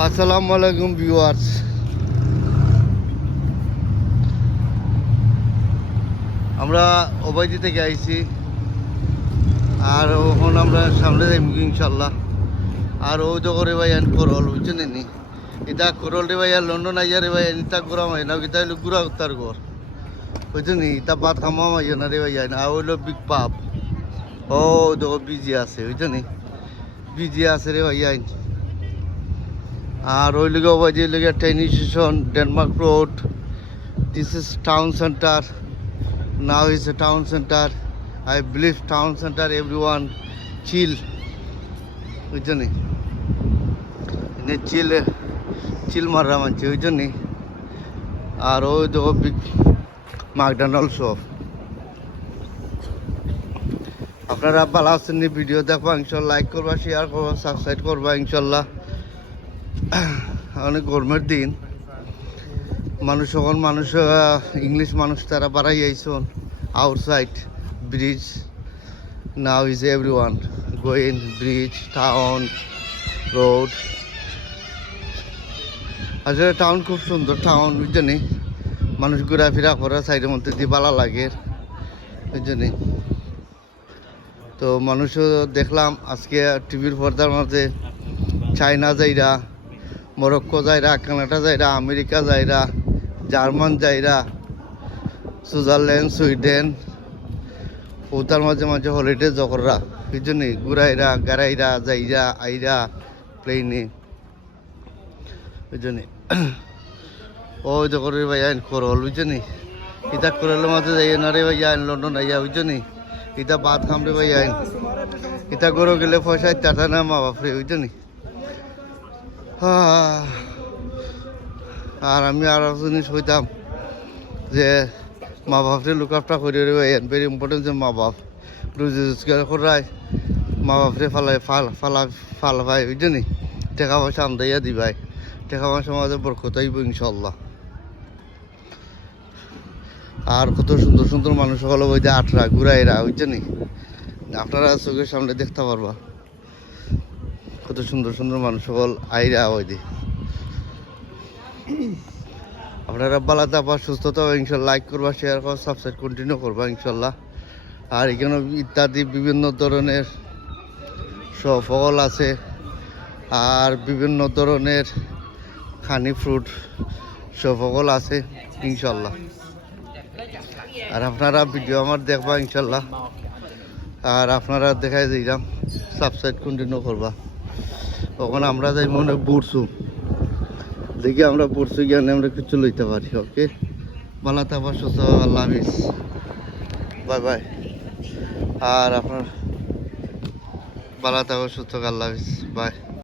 আসসালামু আলাইকুম ভিউয়ার্স। আমরা ওবাইদি থেকে আইছি, আর ওখানে আমরা সামনে যাইব ইনশাল্লাহ। আর ও তো করে ভাই আন করল বুঝছেন নি, এটা করল রে ভাই আর লন্ডন আইয়া রে ভাই ইতা ঘুরা মাই না, এটা হইলো ঘুরা উত্তার ঘর বুঝছেন নি, ইতা ভাত খামা মাইয়া না রে ভাই না, হইলো বিগ পাপ। ও দেখো বিজি আছে বুঝছেন নি, বিজি আছে রে ভাই আইন। আর ওই লিগে ওবাইদি লিগে train station Denmark road, this is town centre. Now is a town center. I believe town center everyone chill. বুঝছনি এনে চিল মারা মানছে বুঝছনি। আর ওই দেখো বিগ ম্যাকডোনাল্ড শপ। আপনারা ভালো আছেন, ভিডিও দেখবা ইনশাল্লাহ, লাইক করবা, শেয়ার করবা, সাবস্ক্রাইব করবা ইনশাল্লাহ। অনেক গরমের দিন, মানুষ এখন ইংলিশ মানুষ তারা বাড়াই আইসন outside bridge. Now is everyone going bridge, town, road. আসলে টাউন খুব সুন্দর টাউন বুঝছেনি, মানুষ ঘোরাফেরা করা সাইডের মধ্যে দিয়ে ভালো লাগে বুঝছেনি। তো মানুষও দেখলাম আজকে টিভির পর্দার মধ্যে চায়না যাইরা, মরক্কো যাইরা, কানাডা যাইরা, আমেরিকা যাইরা, জার্মান যাইরা, সুইজারল্যান্ড, সুইডেন, ওটার মাঝে মাঝে হলিডে জগররা বুঝছেনি, ঘুরাইরা গাড়াইরা যাইরা আইরা প্লেনে বুঝছেনি। ও জগরের ভাই আইন করল বুঝছেনি, ইটা করলের মাঝে যাই না রে ভাই আইন লন্ডন আইয়া বুঝছেনি, ইটা ভাত খাম রে ভাই আইন, ইটা গরো গেলে পয়সা টাটা না মা বাপরে বুঝছেনি। আর আমি আর জিনিস হইতাম যে মা বাপরে লুক আফটার করি রে ভাই, ভেরি ইম্পর্টেন্ট যে মা বাপ রোজগার করায় মা বাপরে ফালা ভাই বুঝছেনি, টাকা পয়সা আমদাইয়া দি ভাই, টাকা পয়সা আমাদের বরকত আইব ইনশাল্লাহ। আর কত সুন্দর সুন্দর মানুষ সকল ওই যে আটরা ঘুরাইরা বুঝছেনি, আপনারা চোখের সামনে দেখতে পারবা কত সুন্দর সুন্দর মানুষ সকল আইরা ওই দি। আপনারা ভালো থাকবা, সুস্থ থাকবা ইনশাল্লাহ, লাইক করবা, শেয়ার করবা, সাবস্ক্রাইব কন্টিনিউ করবা ইনশাল্লাহ। আর এখানে ইত্যাদি বিভিন্ন ধরনের ফল আছে, আর বিভিন্ন ধরনের খানি ফ্রুট ফল আছে ইনশাল্লাহ। আর আপনারা ভিডিও আমার দেখবা ইনশাল্লাহ, আর আপনারা দেখাই দিলাম সাবস্ক্রাইব কন্টিনিউ করবা। তখন আমরা যাই মনে বুড়ছু দেখি, আমরা পড়ছি জ্ঞানে আমরা কিছু লইতে পারি। ওকে, ভালো থাকবা, সুস্থ, আল্লাহ হাফিজ, বাই বাই। আর আপনার ভালো থাকবা, সুস্থ, আল্লাহ হাফিজ, বাই।